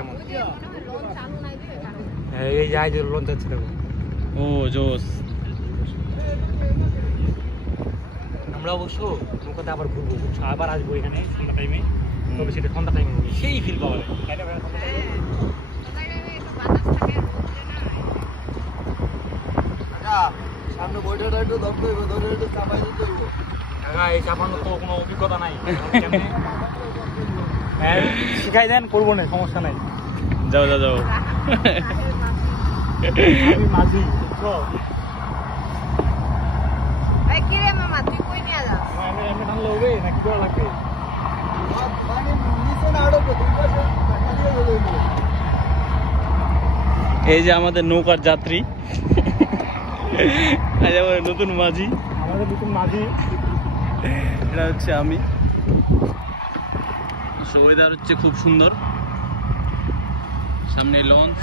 এমন এই যাই যে লঞ্চ যাচ্ছে দেখো। ও জোস। আমরা অবশ্য নৌকাতে আবার ঘুরবো, আবার আসবো এখানে সন্ধ্যা টাইমে, তবে সেটা সন্ধ্যা টাইমে সেই ফিল পাওয়া যায়। সামনে বইটা একটু ধরতে হইব, ধরে একটু চাপাই দিতে হইব। এই চাপানোর তো কোনো অভিজ্ঞতা নাই, হ্যাঁ শিখাই দেন, করবো না, সমস্যা নাই। যাও যাও যাও। আমি মাঝি এমনি টানলে হবে নাকি করা লাগবে? মানে নিচে না আড়বে, দুই পাশে টাকা দিয়ে ধরে হইব। এই যে আমাদের নৌকার যাত্রী, আজ আমার নতুন মাঝি, আমাদের নতুন মাঝি। এটা হচ্ছে আমি। ওয়েদার হচ্ছে খুব সুন্দর, সামনে লঞ্চ।